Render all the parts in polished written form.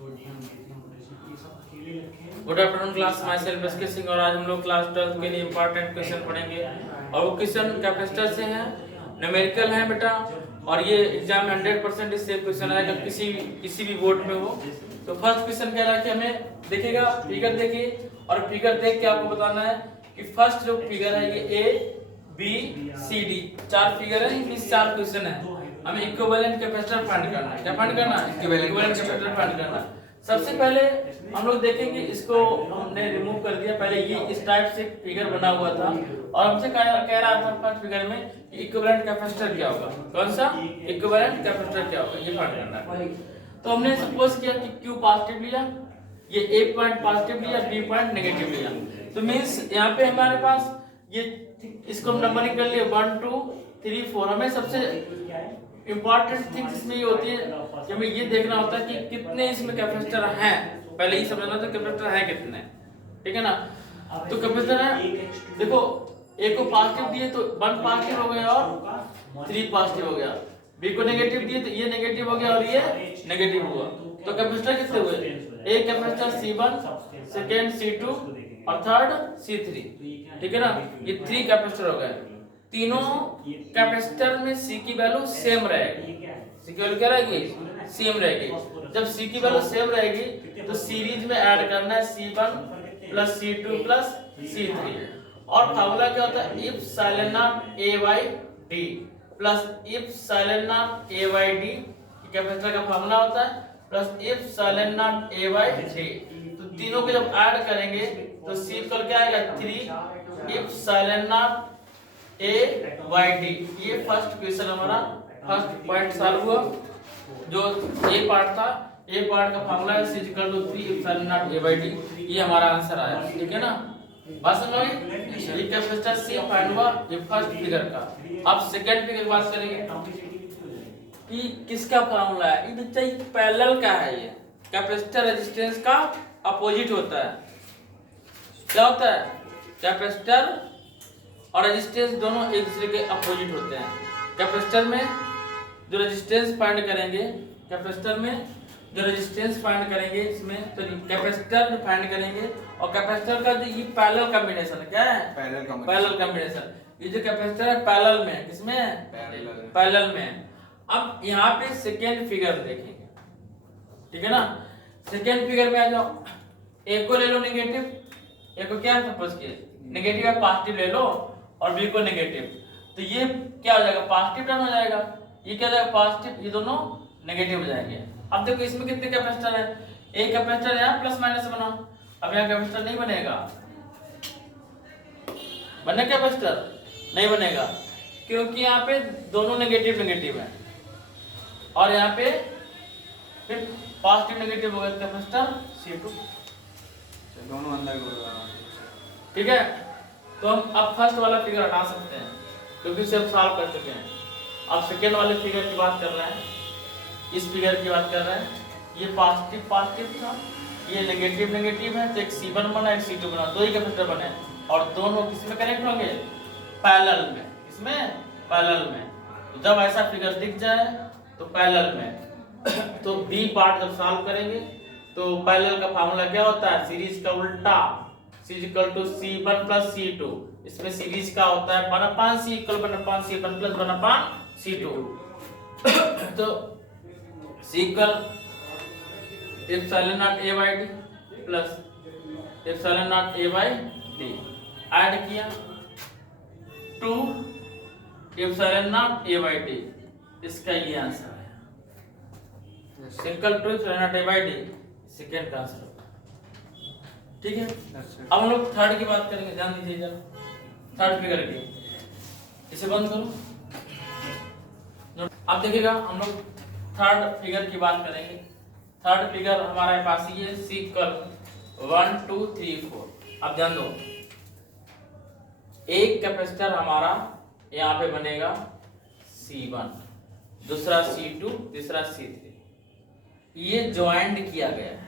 Good afternoon class, myself SK Singh और आज हम लोग क्लास 12 के लिए इंपॉर्टेंट क्वेश्चन पढ़ेंगे और वो क्वेश्चन कैपेसिटर से हैं, न्यूमेरिकल है बेटा। और ये एग्जाम में 100% इससे क्वेश्चन आएगा, किसी भी बोर्ड में हो। तो फर्स्ट क्वेश्चन कह रहा है कि हमें देखिएगा, फिगर देखिए और फिगर देख के आपको बताना है कि फर्स्ट जो फिगर है ये ए बी सी डी, चार फिगर है, इनमें चार क्वेश्चन है। हमें इक्विवेलेंट कैपेसिटर फाइंड करना है। क्या फाइंड करना है? इक्विवेलेंट कैपेसिटर फाइंड करना है। सबसे पहले हम लोग देखेंगे, इसको हमने रिमूव कर दिया। पहले ये इस टाइप से फिगर बना हुआ था और हमसे कह रहा था फर्स्ट फिगर में कि इक्विवेलेंट कैपेसिटर क्या होगा। कौन सा? इक्विवेलेंट कैपेसिटर क्या होगा, ये फाइंड करना है। तो हमने सपोज किया कि Q पॉजिटिव लिया, ये A पॉइंट पॉजिटिव लिया, B पॉइंट नेगेटिव लिया। तो मींस यहाँ पे हमारे पास ये, इसको हम नंबरिंग कर लिए 1 2 3 4। हमें सबसे इंपॉर्टेंट थिंग इसमें ये होती है कि हमें ये देखना होता है कि कितने इसमें कैपेसिटर हैं। पहले ये समझना था कैपेसिटर है कितने, ठीक है ना। तो कैपेसिटर है, देखो A को पॉजिटिव दिए तो 1 पॉजिटिव हो गया और 3 पॉजिटिव हो गया। B को नेगेटिव दिए तो ये नेगेटिव हो गया और ये नेगेटिव हुआ। तो कैपेसिटर कितने हुए? एक कैपेसिटर C1, सेकंड C2 और थर्ड C3, ठीक है ना। ये 3 कैपेसिटर हो गए। तीनों कैपेसिटर में C की वैल्यू सेम रहेगी। C की वैल्यू क्या रहेगी? सेम रहेगी। जब C की वैल्यू सेम रहेगी तो सीरीज में ऐड करना है C1 plus C2 plus C3। और फार्मूला क्या होता है? If silent not A by D plus if silent not A by D, capacitor का फार्मूला होता है, plus if silent not A by D। तो तीनों को जब ऐड करेंगे तो C इक्वल क्या आएगा? 3 epsilon not A by D। ये फर्स्ट क्वेश्चन हमारा फर्स्ट पॉइंट सॉल्व हुआ। जो A पार्ट था, A पार्ट का फार्मूला है C equal to 3 epsilon not A by D। ये हमारा आंसर आया, ठीक है ना। बात समझ में आई? ये कैपेसिटर C फाइंड हुआ, ये फर्स्ट फिगर का। अब सेकंड फिगर की बात करेंगे कि किसका फार्मूला है। ये बच्चा पैरेलल का है। ये कैपेसिटर रेजिस्टेंस का अपोजिट होता है। क्या होता है? कैपेसिटर और रेजिस्टेंस दोनों एक दूसरे के अपोजिट होते हैं। कैपेसिटर में जो रेजिस्टेंस फाइंड करेंगे, कैपेसिटर में जो रेजिस्टेंस फाइंड करेंगे, इसमें तो कैपेसिटर फाइंड करेंगे और कैपेसिटर का जो ये पैरेलल कॉम्बिनेशन है। क्या है? Parallel combination. ये जो कैपेसिटर है पैरेलल में, किसमें है? पैरेलल में। अब यहाँ पे सेकेंड फिगर देखेंगे, ठीक है ना। सेकेंड फिगर में आ जाओ। ए को ले लो नेगेटिव, ए को क्या सपोज किए नेगेटिव है, पॉजिटिव ले लो और बी को नेगेटिव। तो ये क्या हो जाएगा? पॉजिटिव टर्म हो जाएगा। ये क्या हो जाएगा? पॉजिटिव। ये दोनों नेगेटिव हो जाएंगे। अब देखो इसमें कितने कैपेसिटर है? एक कैपेसिटर यहाँ प्लस माइनस बनाओ। अब यहाँ कैपेसिटर नहीं बनेगा, बने कैपेसिटर नहीं बनेगा क्योंकि यहाँ पे दोनों नेगेटिव नेगेटिव है और यहाँ पे फिर पॉजिटिव नेगेटिव हो गया कैपेसिटर C2, दोनों अंदर, ठीक है। तो हम अब फर्स्ट वाला फिगर हटा सकते हैं क्योंकि इसे हम सॉल्व कर चुके हैं। अब सेकेंड वाले फिगर की बात कर रहे हैं, इस फिगर की बात कर रहे हैं। ये पॉजिटिव पॉजिटिव था, ये नेगेटिव नेगेटिव है, तो एक C1 बना एक C2 बना, दो ही कैपेसिटर बने और दोनों किसमें कनेक्ट होंगे? पैरेलल में। किसमें? पैरेलल में। तो जब ऐसा फिगर दिख जाए तो पैरेलल में तो बी पार्ट जब सॉल्व करेंगे तो पैरेलल का फार्मूला क्या होता है? सीरीज का उल्टा, C equal to C1 plus C2। इसमें सीरीज का होता है 1/C equal 1/C1 plus 1/C2। तो C equal epsilon not A by D plus epsilon not A by D। Add किया 2 epsilon not A by D। इसका ये answer है। Simple 2 epsilon not A by D second का answer होगा, ठीक है। अब हम लोग थर्ड की बात करेंगे, ध्यान दीजिए जरा थर्ड फिगर की। इसे बंद करो। अब देखिएगा हम लोग थर्ड फिगर की बात करेंगे। थर्ड फिगर हमारे पास ये C इक्वल 1 2 3 4। अब ध्यान दो, एक कैपेसिटर हमारा यहाँ पे बनेगा C1, दूसरा C2, तीसरा C3। ये ज्वाइंट किया गया है,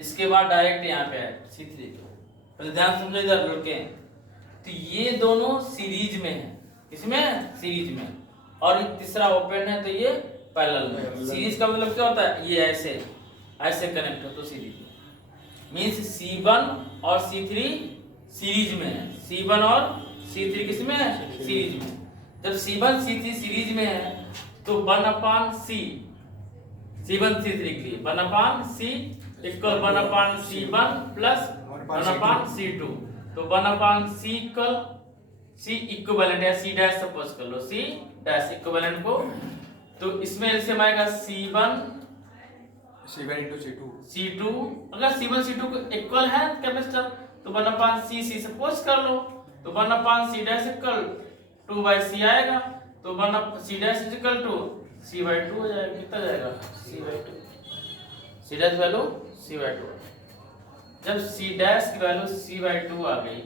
इसके बाद डायरेक्ट यहाँ पे है C3। पहले ध्यान समझो इधर रुके। तो ये दोनों सीरीज में है, किसमें? सीरीज में। और तीसरा ओपन है तो ये पैरेलल में। सीरीज का मतलब क्या होता है? ये ऐसे ऐसे कनेक्ट हो तो सीरीज में, मीन्स C1 और C3 सीरीज में है, C1 और C3 किस में है, सीरीज में। जब C1 C3 सीरीज में है तो 1/C, C1 C3 के लिए 1/C equal 1/C1 plus 1/C2, तो 1/C इक्वल C इक्विवेलेंट या C डैश सपोज कर लो, C डैश इक्विवेलेंट को, तो इसमें एलसीएम आएगा C1 into C2। C2, अगर C1 C2 को इक्वल है कैपेसिटर तो 1/C सपोज कर लो, तो 1/C डैश इक्वल 2/C आएगा, तो 1/C dash equal to C/2 हो जाएगा। कितना जाएगा, C/2, C dash value C/2। जब C डैश की वैल्यू C/2 आ गई,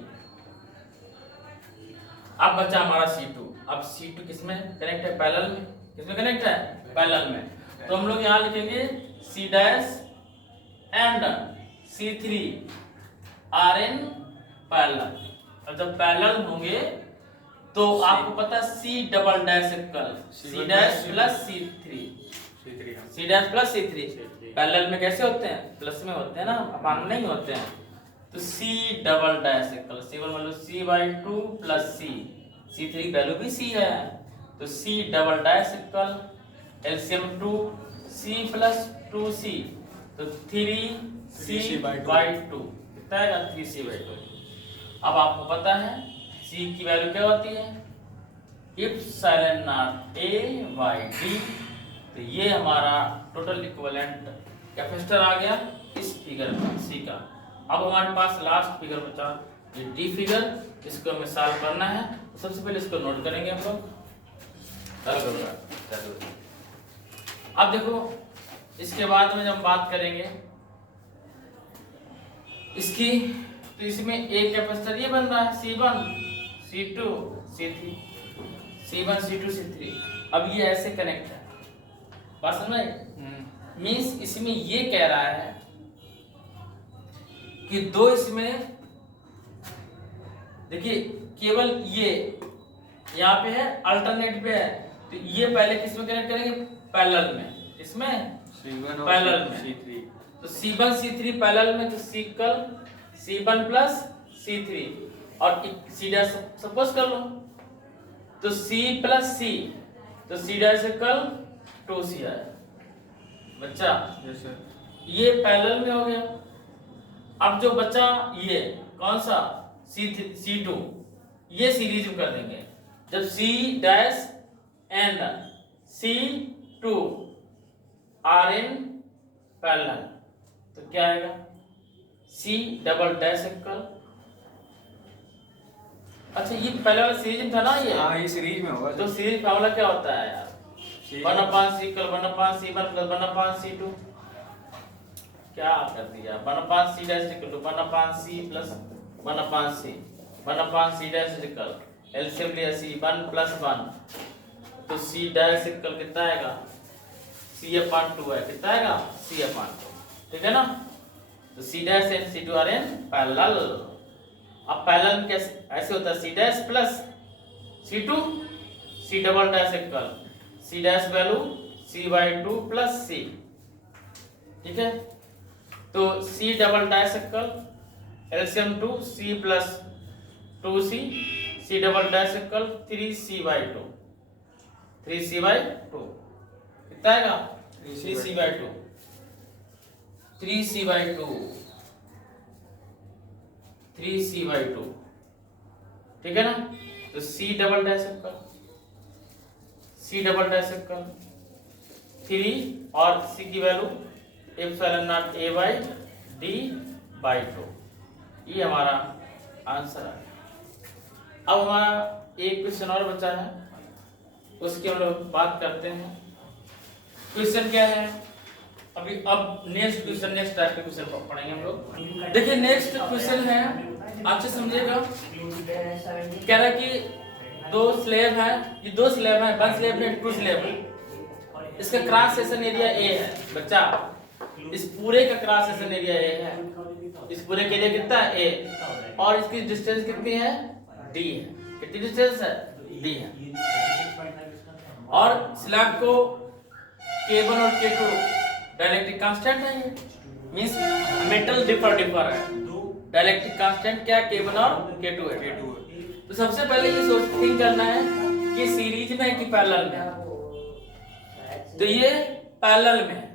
अब बचा हमारा C2। अब C2 किसमें कनेक्ट है, पैरेलल में। किसमें कनेक्ट है, पैरेलल में। तो हम लोग यहाँ लिखेंगे C dash and C3 are in parallel. और जब पैरेलल होंगे तो आपको पता है C double dash equal C dash plus C3, C dash plus C3। Parallel में कैसे होते हैं, प्लस में होते हैं ना, अपान में नहीं होते हैं। तो C double dash equal C1 मतलब C/2 plus C, C3 value भी C है, तो C double dash equal LCM 2C plus 2C, तो 3C/2 कितना आएगा, 3C/2। अब आपको पता है C की वैल्यू क्या होती है, इप्सिलॉन नॉट A/D। तो ये हमारा टोटल इक्विवेलेंट कैपेसिटर आ गया इस फिगर में C का। अब हमारे पास लास्ट फिगर बचा ये D फिगर, इसको हमें सॉल्व करना है। तो सबसे पहले इसको नोट करेंगे हम लोग। अब देखो इसके बाद में जब हम बात करेंगे इसकी, तो इसमें एक कैपेसिटर ये बन रहा है C1 C2 C3, C1 C2 C3। अब ये ऐसे कनेक्ट है, बात समझ में? मीन्स इसमें ये कह रहा है कि दो इसमें देखिए केवल ये यहाँ पे है, अल्टरनेट पे है, तो ये पहले किसमें कनेक्ट करेंगे, पैरेलल में। इसमें पैरेलल में C3, तो C1 C3 पैरेलल में, तो C1 प्लस C3 और C डैश सपोज कर लो, तो C प्लस C, तो C डैश इक्वल 2C आया बच्चा। ये पैरेलल में हो गया। अब जो बचा ये कौन सा C2, ये सीरीज में कर देंगे। जब C dash and C2 are in parallel, तो क्या आएगा, C डबल डैश इक्वल, अच्छा ये पहले वाला सीरीज में था ना, ये सीरीज में होगा। तो सीरीज फार्मूला क्या होता है यार, 1/C equal 1/C1 plus 1/C2। क्या कर दिया, 1/C dash equal to 1/C plus 1/C, 1/C dash equal LCM लिया C1 प्लस 1, तो C डैश इक्वल कितना आएगा, C/2 है, कितना आएगा, C/2, ठीक है ना। तो C dash and C2 are in parallel. अब पैरेलल में कैसे, ऐसे होता है C dash plus C2 C double dash equal C dash value C/2 plus C, ठीक है। तो C double dash equal LCM 2 C plus 2C, C double dash equal 3C/2, 3C/2 कितना आएगा, 3C/2, 3C/2, 3C/2, ठीक है ना। तो C double dash equal 3 और C की वैल्यू इप्सिलॉन नॉट A/D/2। ये हमारा आंसर है। अब हमारा एक क्वेश्चन और बचा है, उसकी हम लोग बात करते हैं। क्वेश्चन क्या है अभी, अब नेक्स्ट क्वेश्चन, नेक्स्ट टाइप के क्वेश्चन पढ़ेंगे हम लोग। देखिए नेक्स्ट क्वेश्चन है, अच्छे समझिएगा। कह रहा है कि दो स्लैब है, ये दो स्लैब है, वन स्लैब में 2 स्लैब है। इसका क्रॉस सेक्शन एरिया A है बच्चा, इस पूरे का क्रॉस सेक्शन एरिया A है, इस पूरे के एरिया कितना है A, और इसकी डिस्टेंस कितनी है, D है। कितनी डिस्टेंस है, D है। और स्लैब को K1 और K2 डाइलेक्ट्रिक कांस्टेंट है ये, मींस मेटल डिफर है। डाइलेक्ट्रिक कांस्टेंट क्या K1 और K2 है। K2 है। तो सबसे पहले ये सोच थिंक करना है कि सीरीज में है कि पैरेलल में है। तो ये पैरेलल में है,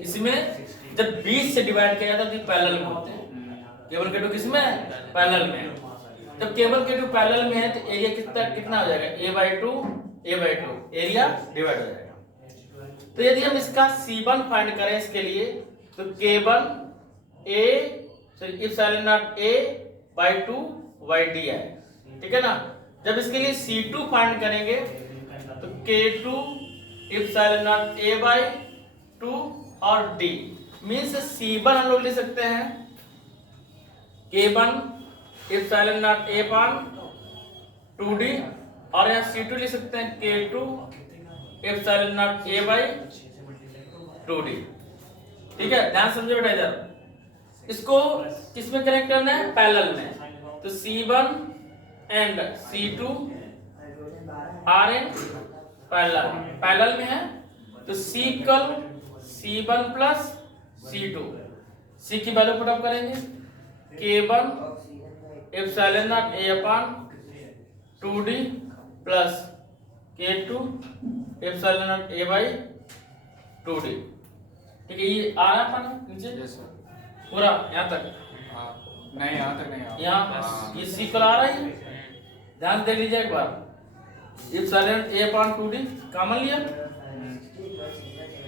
इसमें जब 20 से डिवाइड किया जाता है तो पैरेलल में होते हैं। K1 K2 किसमें है? पैरेलल में है। जब K1 K2 पैरेलल में है तो एरिया कितना हो जाएगा? A/2 एरिया डिवाइड हो जाएगा। तो यदि हम इसका C1 फाइंड करें इसके लिए तो K1 A epsilon not A/2 YD है, ठीक है ना। जब इसके लिए C2 फाइंड करेंगे तो K2 इप्सिलॉन नॉट A/2 और D मींस C1 हम लोग ले सकते हैं K1 इप्सिलॉन नॉट A/2D और यहाँ C2 ले सकते हैं K2 इप्सिलॉन नॉट A/2D। ठीक है, ध्यान समझे बेटा। इधर इसको किसमें कनेक्ट करना है? पैरेलल में। तो C1 and C2 are in parallel में है तो C कल C1 प्लस C2, C की वैल्यू पुट अप करेंगे K1 epsilon not A/2D plus K2 epsilon not A/2D। ठीक है, ये आ रहा है पाना नीचे यस सर। पूरा यहाँ तक? नहीं यहाँ तक नहीं। यहाँ ये सीक्वल आ रहा है, ध्यान दे लीजिए एक बार। इप्सिलॉन A/2D कॉमन लिया,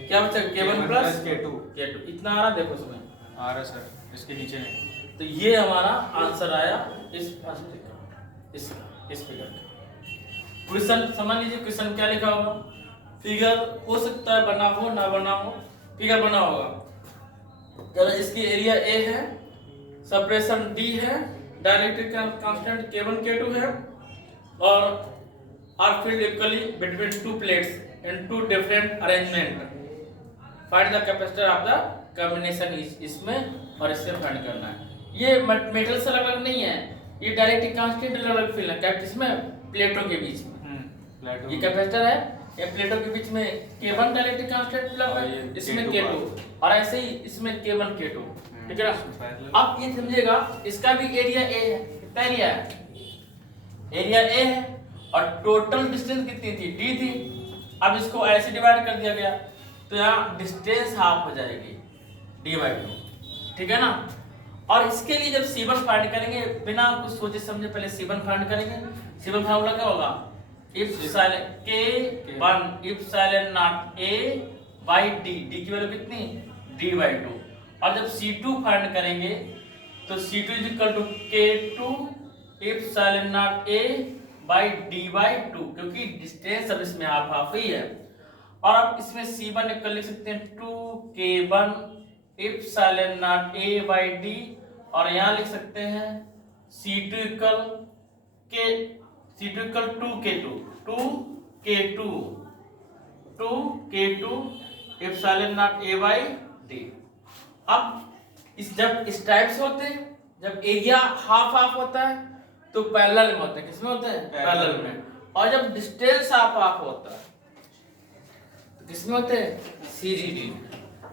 क्या बचा? K1 प्लस K2 इतना आ रहा, देखो इसमें आ रहा सर, इसके नीचे नहीं। तो ये हमारा आंसर आया इस फर्स्ट का, इस फिगर का। क्वेश्चन समझ लीजिए, क्वेश्चन क्या लिखा होगा। फिगर हो सकता है बना हो ना बना हो, फिगर बना होगा। चलो, इसकी एरिया A है, सेपरेशन D है, डाइलेक्ट्रिक कांस्टेंट K1 K2 है और are filled equally between two plates in two different arrangement. Find the capacitor of the combination इसमें और इससे फाइंड करना है। ये मेटल से अलग नहीं है, ये डाइलेक्ट्रिक कांस्टेंट अलग फील्ड है। क्या इसमें? प्लेटों के बीच में ये कैपेसिटर है, ये प्लेटों के बीच में K1 डाइलेक्ट्रिक कांस्टेंट फिलअप है, इसमें K2 और ऐसे ही इसमें K1 K2। ठीक है ना। अब ये समझिएगा, इसका भी एरिया A है। कितना एरिया है? एरिया A है और टोटल डिस्टेंस कितनी थी? D थी। अब इसको ऐसे डिवाइड कर दिया गया तो यहाँ डिस्टेंस हाफ हो जाएगी D/2, ठीक है ना। और इसके लिए जब C1 फाइंड करेंगे, बिना कुछ सोचे समझे पहले C1 फाइंड करेंगे। C1 फार्मूला क्या होगा? Epsilon K1 epsilon not A/D, D की वैल्यू कितनी? D/2। और जब C2 फाइंड करेंगे तो C2 is equal to K2 epsilon not A/D/2, क्योंकि डिस्टेंस अब इसमें हाफ हाफ ही है। और अब इसमें C1 इक्वल लिख सकते हैं 2K1 इप्सिलॉन नॉट A/D और यहाँ लिख सकते हैं C2 equal 2K2 epsilon not A/D। अब जब इस टाइप से होते हैं, जब एरिया हाफ हाफ होता है तो पैरेलल में होता है। किसमें होता है? पैरेलल में। और जब डिस्टेंस हाफ हाफ होता है तो किसमें होते हैं? CGD।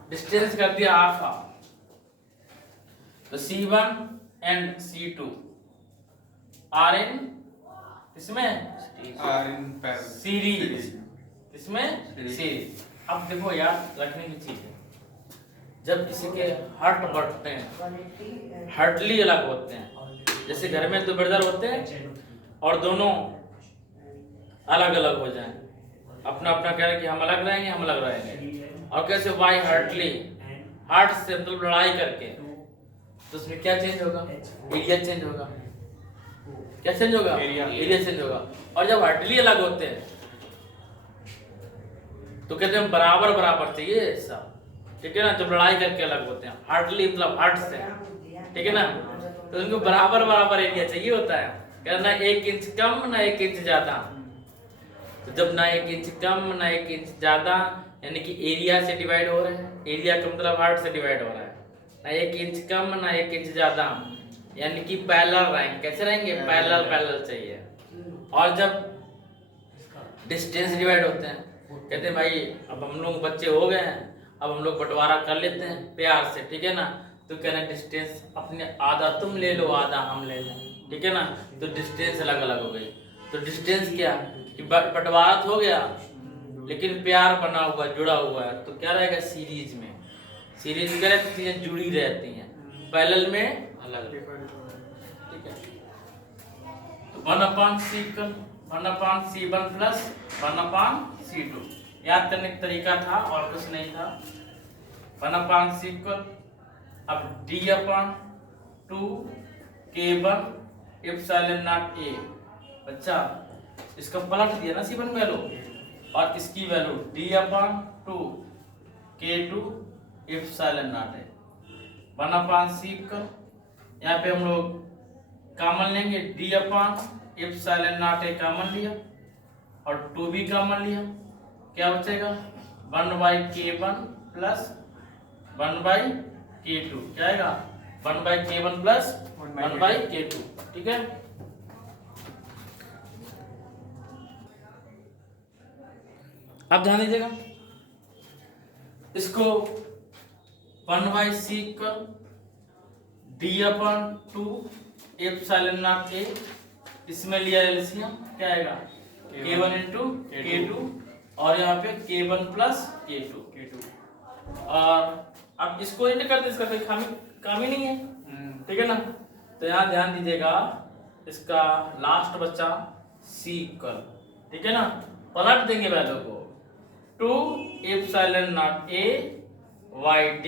डिस्टेंस कर दिया हाफ हाफ तो C1 एंड C2 आर इन इसमें सीरीज, इसमें सीरीज। अब देखो यार, रखने की चीज है, जब किसी के हर्ट बढ़ते हैं, हर्टली अलग होते हैं। जैसे घर में दो ब्रदर होते हैं और दोनों अलग अलग हो जाएं, अपना अपना कह रहे कि हम अलग रहेंगे, हम अलग रहेंगे। और कैसे वाई हर्टली, हार्ट से मतलब लड़ाई करके, तो उसमें क्या चेंज होगा? एरिया चेंज होगा। क्या चेंज होगा? एरिया चेंज होगा। और जब हार्टली अलग होते हैं तो कहते हैं बराबर बराबर चाहिए सब, ठीक है ना। जब लड़ाई करके अलग होते हैं, हार्टली मतलब हार्ट से, ठीक है ना, तो उनको बराबर बराबर एरिया चाहिए होता है। कहना 1 इंच कम ना 1 इंच ज्यादा। तो जब ना 1 इंच कम ना 1 इंच ज्यादा, यानी कि एरिया से डिवाइड हो रहे हैं, एरिया का मतलब हार्ट से डिवाइड हो रहा है। ना 1 इंच कम ना 1 इंच ज्यादा, यानी कि पैरेलल रहेंगे। कैसे रहेंगे? पैरेलल पैरेलल चाहिए। और जब डिस्टेंस डिवाइड होते हैं, कहते हैं भाई अब हम लोग बच्चे हो गए हैं, अब हम लोग बंटवारा कर लेते हैं प्यार से, ठीक है ना। तो कहना डिस्टेंस अपने आधा तुम ले लो आधा हम ले लें, ठीक है ना। तो डिस्टेंस अलग अलग हो गई। तो डिस्टेंस क्या कि बंटवारा तो हो गया लेकिन प्यार बना हुआ जुड़ा हुआ है, तो क्या रहेगा सीरीज में। सीरीज में क्या रहती है, चीजें जुड़ी रहती हैं, पैरेलल में अलग, ठीक है। तो 1/C1 प्लस 1/C2 याद करने का तरीका था और कुछ नहीं था। 1/C2 अब D/2 K1 epsilon not A। अच्छा इसका पलट दिया ना C1 वैल्यू और इसकी value D/2 K2 epsilon not है। 1/C2 यहाँ पे हम लोग कॉमन लेंगे, D/एप्सिलॉन नॉट A कॉमन लिया और 2 भी कॉमन लिया, क्या बचेगा 1/K1 प्लस 1/K2, क्या आएगा 1/K1 प्लस 1/K2, ठीक है। अब ध्यान दीजिएगा, इसको 1/C D/2 epsilon not A, इसमें लिया एलसीएम, क्या आएगा K1 इंटू K2 और यहाँ पे K1 प्लस K2। और अब इसको इंट कर दे, इसका कोई काम ही नहीं है, ठीक है ना। तो यहाँ ध्यान दीजिएगा, इसका लास्ट बच्चा C, ठीक है ना। पलट देंगे वैल्यू को 2 एप्सिलॉन नॉट A YD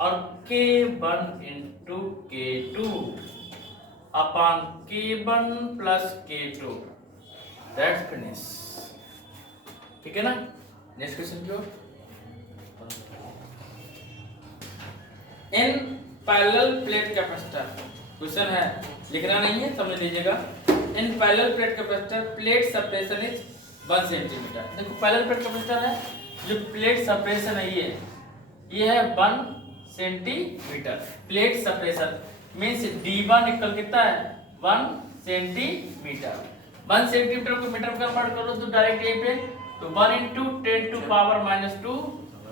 और K1 into K2 upon K1 plus K2, that's finish, ठीक है ना। नेक्स्ट क्वेश्चन जो in parallel plate capacitor, question है लिखना नहीं है, समझ लीजिएगा। In parallel plate capacitor plate separation is 1 centimetre. देखो पैरेलल प्लेट कैपेसिटर है, जो प्लेट सेपरेशन है ये है 1 centimetre. Plate separation means D1 equal कितना है 1 सेंटीमीटर। 1 सेंटीमीटर को मीटर में कन्वर्ट कर लो तो डायरेक्ट यहीं पे, तो 1 इंटू 10⁻⁻2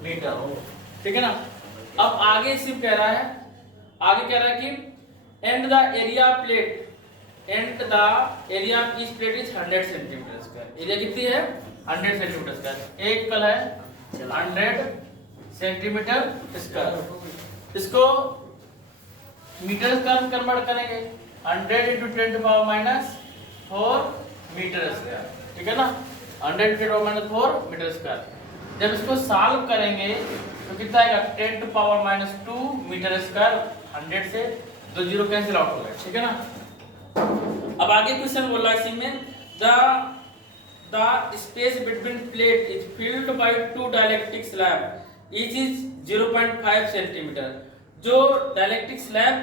मीटर हो, ठीक है ना। अब आगे सिर्फ कह रहा है, आगे कह रहा है कि and the area plate, and the area of each plate is 100 centimetre square. Area कितनी है 100 सेंटीमीटर स्क्वायर, एक कल है 100 सेंटीमीटर स्क्वायर। इसको मीटर स्क्वायर में कन्वर्ट करेंगे, 100 इंटू 10⁻⁻4 मीटर स्क्वायर, ठीक है ना। 100 इंटू 10⁻⁴ मीटर स्क्वायर। जब इसको सॉल्व करेंगे तो कितना आएगा 10⁻⁻2 मीटर स्क्वायर। 100 से 2 जीरो कैंसिल आउट हो गए, ठीक है ना। अब आगे क्वेश्चन बोल रहा है इसी में, the space between plate is filled by 2 dielectric slab, each is 0.5 centimetre. जो डाइलेक्ट्रिक स्लैब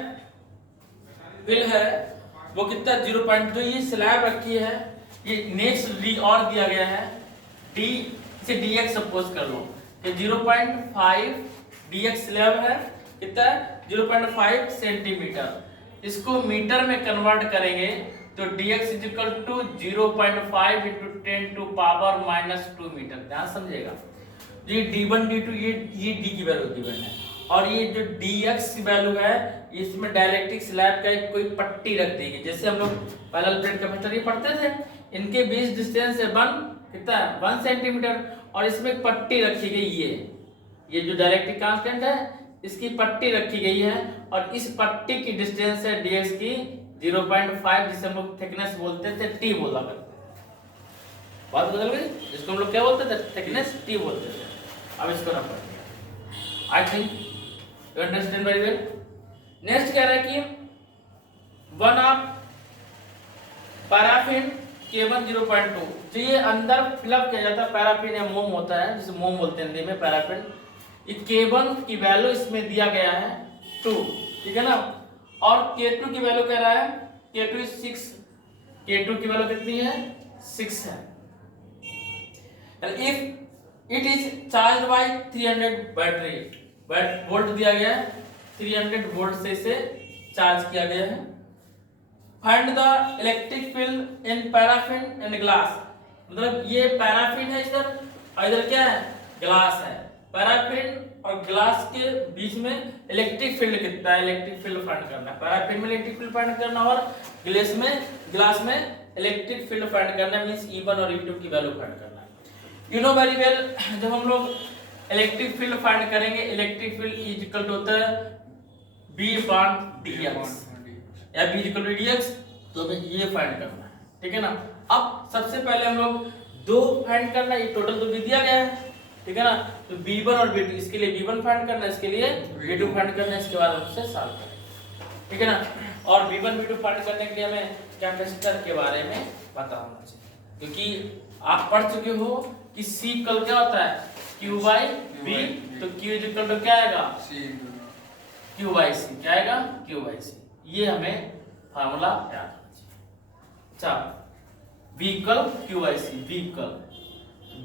फिल है वो कितना 0.2, ये स्लैब रखी है, ये नेक्स्ट डी और दिया गया है डी, इसे dx सपोज कर लो कि 0.5 dx स्लैब है, कितना है 0.5 सेंटीमीटर। इसको मीटर में कन्वर्ट करेंगे तो dx is equal to 0.5 into 10⁻⁻2 metre. ध्यान समझिएगा, ये d1 d2 ये d की वैल्यू गिवन है और ये जो dx की वैल्यू है इसमें डाइलेक्ट्रिक स्लैब का एक कोई पट्टी रख दी गई। जैसे हम लोग पैरेलल प्लेट कैपेसिटर ये पढ़ते थे, इनके बीच डिस्टेंस है 1 कितना है 1 सेंटीमीटर और इसमें एक पट्टी रखी गई, ये जो डाइलेक्ट्रिक कांस्टेंट है इसकी पट्टी रखी गई है और इस पट्टी की डिस्टेंस है dx की 0.5, जिसे हम लोग थिकनेस बोलते थे, t बोला करते थे। बात बदल गई, जिसको हम लोग क्या बोलते थे थिकनेस t बोलते थे। अब इसको रख पड़ेगा, I think you understand very well. Next कह रहा है कि 1 ऑफ पैराफिन K1 0.2, तो ये अंदर फिलअप किया जाता है, पैराफिन या मोम होता है जिसे मोम बोलते हैं हिंदी में पैराफिन। ये K1 की वैल्यू इसमें दिया गया है 2, ठीक है ना। और K2 की वैल्यू कह रहा है K2 is 6, K2 की वैल्यू कितनी है 6 है। If it is charge by 300 battery, volt दिया गया है 300 वोल्ट से इसे चार्ज किया गया है। Find the electric field in paraffin and glass, मतलब ये पैराफिन है इधर और इधर क्या है ग्लास है। पैराफिन और ग्लास के बीच में इलेक्ट्रिक फील्ड कितना है, इलेक्ट्रिक फील्ड फाइंड करना है। पैराफिन में इलेक्ट्रिक फील्ड फाइंड करना और ग्लास में इलेक्ट्रिक फील्ड फाइंड करना, मींस E1 और E2 की वैल्यू फाइंड करना है। यू नो वेरी वेल, जब हम लोग इलेक्ट्रिक फील्ड फाइंड करेंगे, electric field is equal to होता है B/dx या B/dx, तो हमें ये फाइंड करना है, ठीक है ना। अब सबसे पहले हम लोग दो फाइंड करना है, ये टोटल तो भी दिया गया है, ठीक है ना। तो B1 और B2, इसके लिए B1 फाइंड करना है, इसके लिए B2 फाइंड करना है, इसके बाद हम उससे सॉल्व करेंगे, ठीक है ना। और B1 B2 फाइंड करने के लिए हमें कैपेसिटर के बारे में पता होना चाहिए, क्योंकि आप पढ़ चुके हो कि C कल क्या होता है Q/B, तो Q इज इक्वल टू क्या आएगा Q/C, क्या आएगा Q/C। ये हमें फार्मूला याद होना चाहिए। चलो व्हीकल Q/C, व्हीकल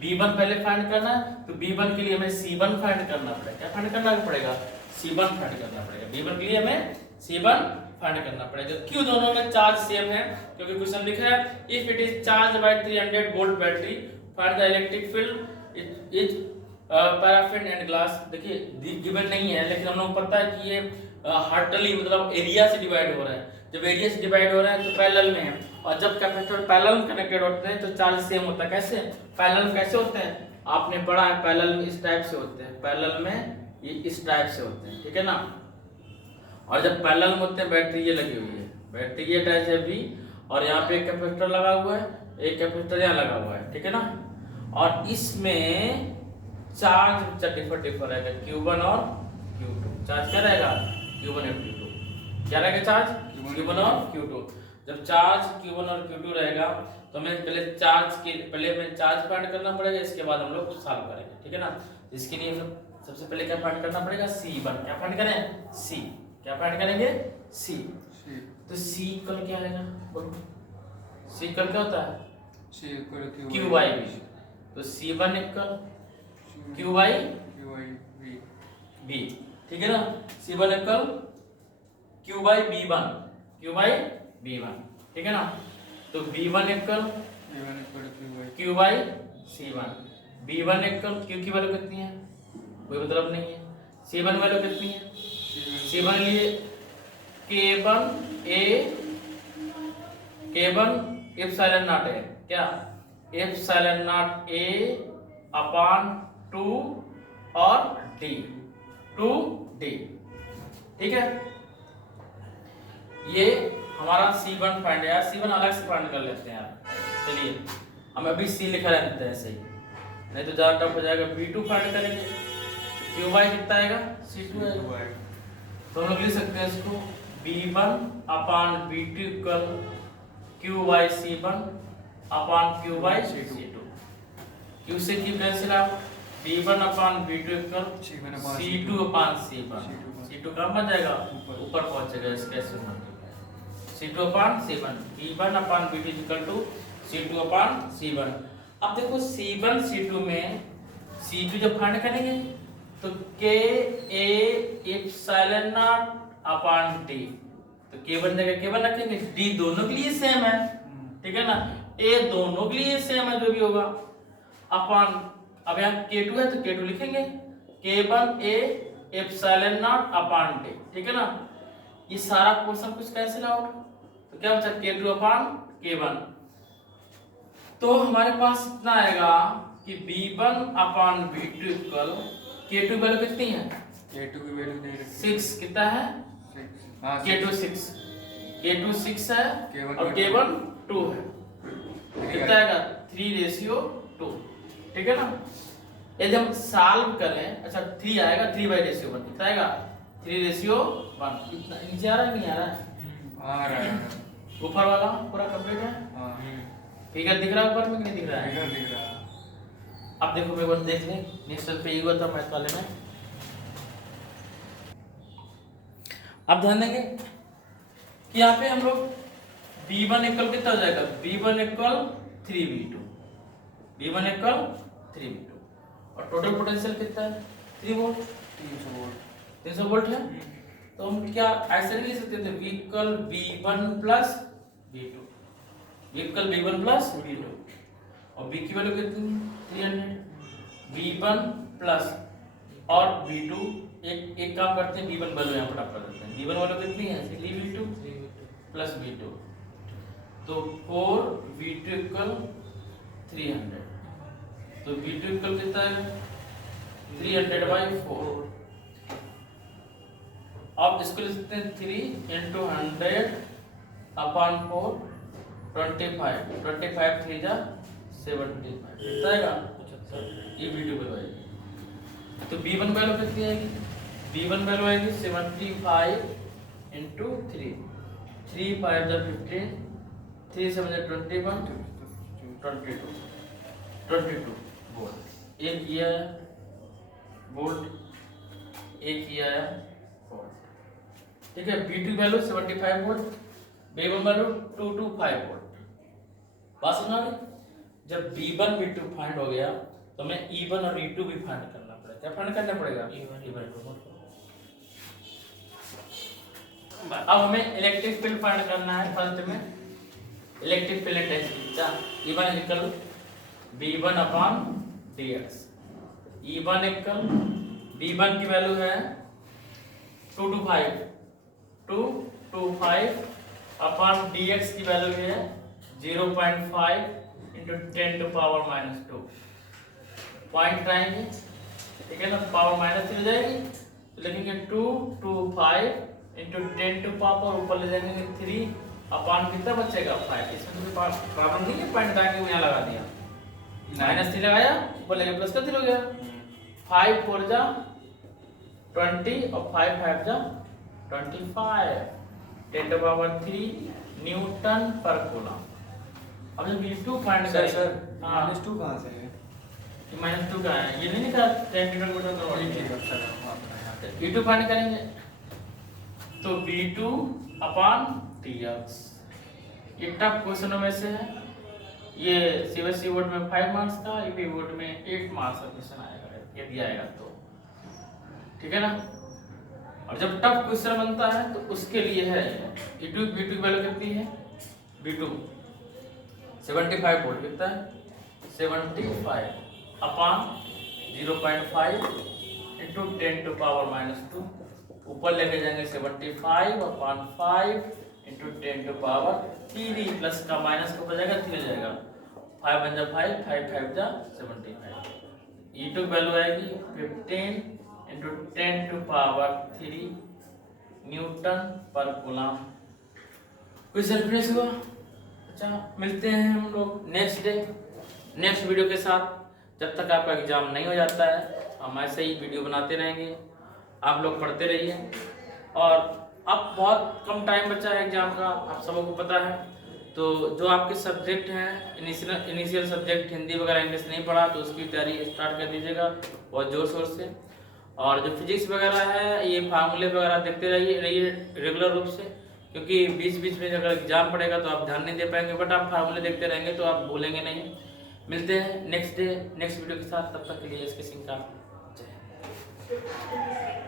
B1 पहले फाइंड करना है, तो B1 के लिए हमें C1 फाइंड करना पड़ेगा। क्या फाइंड करना पड़ेगा? C1 फाइंड करना पड़ेगा। B1 के लिए हमें C1 फाइंड करना पड़ेगा। क्यों? दोनों में चार्ज सेम है, क्योंकि क्वेश्चन लिखा है if it is charge by 300 volt battery find the electric field is paraffin and glass. देखिए गिवन नहीं है, लेकिन हम लोग को पता है कि ये हार्टली मतलब एरिया से डिवाइड हो रहा है। जब एरिया से डिवाइड हो रहा है तो पैरेलल में है, और जब कैपेसिटर पैरेलल में कनेक्टेड होते हैं तो चार्ज सेम होता है। कैसे पैरेलल में कैसे होते हैं? आपने पढ़ा है पैरेलल में इस टाइप से होते हैं, पैरेलल में ये इस टाइप से होते हैं, ठीक है ना। और जब पैरेलल में होते हैं बैटरी ये लगी हुई है, बैटरी ये अटैच है भी, और यहाँ पे एक कैपेसिटर लगा हुआ है, एक कैपेसिटर यहाँ लगा हुआ है, ठीक है ना। और इसमें चार्ज डिफर रहेगा Q1 और Q2। चार्ज क्या रहेगा? Q1 और Q2। क्या रहेगा चार्ज? Q1 और Q2। जब चार्ज Q1 और Q2 रहेगा तो हमें पहले हमें चार्ज फाइंड करना पड़ेगा, इसके बाद हम लोग सॉल्व करेंगे, ठीक है ना। इसके लिए सबसे पहले क्या फाइंड करना पड़ेगा? C1। क्या फाइंड करें? C। क्या फाइंड करेंगे? C। तो C कल क्या आएगा? बोलो C कल क्या होता है? Q/B। तो C1 इक्वल Q/B, ठीक है ना। C1 इक्वल Q/B1, Q/B1, ठीक है ना। तो B1 equal Q/C1, B1 equal Q की वैल्यू कितनी है? कोई मतलब नहीं है। C1 वैल्यू कितनी है? C1 लिए K1 एप्सिलॉन नॉट है, क्या एप्सिलॉन नॉट A अपॉन 2 और D, 2D, ठीक है। ये हमारा C1 फाइंड है। C1 अलग से फाइंड कर लेते हैं यार। चलिए हम अभी C लिखा रहते हैं ऐसे ही, नहीं तो ज्यादा टफ हो जाएगा। B2 फाइंड करेंगे, Q/Y कितना आएगा? C2 आएगा। तो हम लोग लिख सकते हैं इसको B1 upon B2 equal Q/C1 upon Q/C2। Q से Q cancel out, B1 upon B2 equal C2 upon C1। C2 कहाँ पहुंच जाएगा? ऊपर पहुंचेगा, इसके ऐसे C2 upon C1, B1 upon B2 equal to C2 upon C1। अब देखो C1 C2 में C2 जब फाइंड करेंगे तो K A epsilon not upon D, तो K1 जगह K1 रखेंगे, D दोनों के लिए सेम है, ठीक है ना। A दोनों के लिए सेम है, जो भी होगा अपॉन, अब यहाँ K2 है तो K2 लिखेंगे, K1 A epsilon not upon D, ठीक है ना। ये सारा पोर्शन कुछ कैंसिल आउट, तो क्या बचा? K2 upon K1। तो हमारे पास इतना आएगा कि B1 upon B2 equal K2 value कितनी है? K2 की वैल्यू नहीं रखी। 6 कितना है? K2 6, K2 6 है और K1 2 है, कितना आएगा? 3:2, ठीक है ना। यदि हम सॉल्व करें, अच्छा 3 आएगा, 3/1, कितना आएगा? 3:1। कितना नीचे आ रहा है? नहीं आ रहा है? आ रहा है। ऊपर वाला पूरा कंप्लीट है? हां, फिगर दिख रहा है ऊपर में कि नहीं दिख रहा है? फिगर दिख रहा है। अब देखो मेरे को देख ले, नेक्स्ट पे ये हुआ था मैथ वाले में। अब ध्यान देंगे कि यहाँ पे हम लोग B1 इक्वल कितना हो जाएगा? B1 equal 3V2, B1 equal 3V2, और टोटल पोटेंशियल कितना है? 3 वोल्ट, 300 वोल्ट है। तो हम क्या ऐसे नहीं लिख सकते थे? V equal B1 plus B2, V equal B1 plus B2, और B की वैल्यू कितनी? 300। B1 प्लस और V2 एक काम करते हैं, V1 वैल्यू यहाँ पर कर देते हैं। V1 वैल्यू कितनी है? 3V2 प्लस V2, तो 4V2 इक्वल 300, तो V2 इक्वल कितना है? 300/4। अब इसको लिख सकते हैं 3 × 100/4 25, 25 3 जा 75 कितना आएगा? 75। ये V2 वैल्यू आएगी। तो V1 वैल्यू कितनी आएगी? V1 वैल्यू आएगी 75 × 3, 3 5 जा 15, 3 7 जा 21, 22 वोल्ट। एक ये आया वोल्ट, एक ये आया वोल्ट। ठीक है, V2 value 75 volt, V1 value 225 volt. बात समझ आ गई? जब V1 V2 फाइंड हो गया तो हमें E1 और E2 भी फाइंड करना पड़ेगा। क्या फाइंड करना पड़ेगा? E1 अब हमें इलेक्ट्रिक फील्ड फाइंड करना है। फर्स्ट में electric field intensity E1 equal V1/dx। E1 equal V1 की वैल्यू है 225/dx की वैल्यू है 0.5 × 10⁻²। पॉइंट आएंगे, ठीक है ना, पावर माइनस हो जाएगी तो लिखेंगे 225 × 10⁻, ऊपर ले जाएंगे 3 कितना बचेगा 5। इसमें तो प्रॉब्लम नहीं है, पॉइंट आके यहाँ लगा दिया, -3 लगाया, ऊपर लेके प्लस कर 3 हो गया। 5 4 जा 20 और 5 5 जा 25, 10⁻³ न्यूटन पर कूलम। अब जब V2 फाइंड करें सर हाँ -2 कहाँ से है? -2 का है, ये नहीं लिखा 10 न्यूटन मीटर पर वोल्ट। V2 फाइंड करेंगे तो V2/dx। ये टफ क्वेश्चनों में से है, ये CBSE बोर्ड में 5 मार्क्स का, यूपी बोर्ड में 8 मार्क्स का क्वेश्चन आएगा यदि आएगा तो, ठीक है ना। और जब टफ क्वेश्चन बनता है तो उसके लिए है V2 की वैल्यू कितनी है? V2 75 वोल्ट कितना है? 75/0.5 × 10⁻², ऊपर लेके जाएंगे 75/5 × 10⁻³ प्लस का माइनस का हो जाएगा 3 हो जाएगा, 5 1 जा 5, 5 5 जा 75। E2 वैल्यू आएगी 15 × 10⁻³ न्यूटन पर कूलम। क्वेश्चन फिनिश हुआ। अच्छा, मिलते हैं हम लोग नेक्स्ट डे नेक्स्ट वीडियो के साथ। जब तक आपका एग्जाम नहीं हो जाता है हम ऐसे ही वीडियो बनाते रहेंगे, आप लोग पढ़ते रहिए। और अब बहुत कम टाइम बचा है एग्जाम का, आप सबको पता है। तो जो आपके सब्जेक्ट हैं, इनिशियल सब्जेक्ट हिंदी वगैरह इंग्लिश नहीं पढ़ा तो उसकी तैयारी स्टार्ट कर दीजिएगा बहुत ज़ोर शोर से। और जो फिजिक्स वगैरह है, ये फार्मूले वगैरह देखते रहिए रेगुलर रूप से, क्योंकि बीच बीच में अगर एग्जाम पड़ेगा तो आप ध्यान नहीं दे पाएंगे, बट आप फार्मूले देखते रहेंगे तो आप भूलेंगे नहीं। मिलते हैं नेक्स्ट डे नेक्स्ट वीडियो के साथ, तब तक के लिए SK सिंह का जय।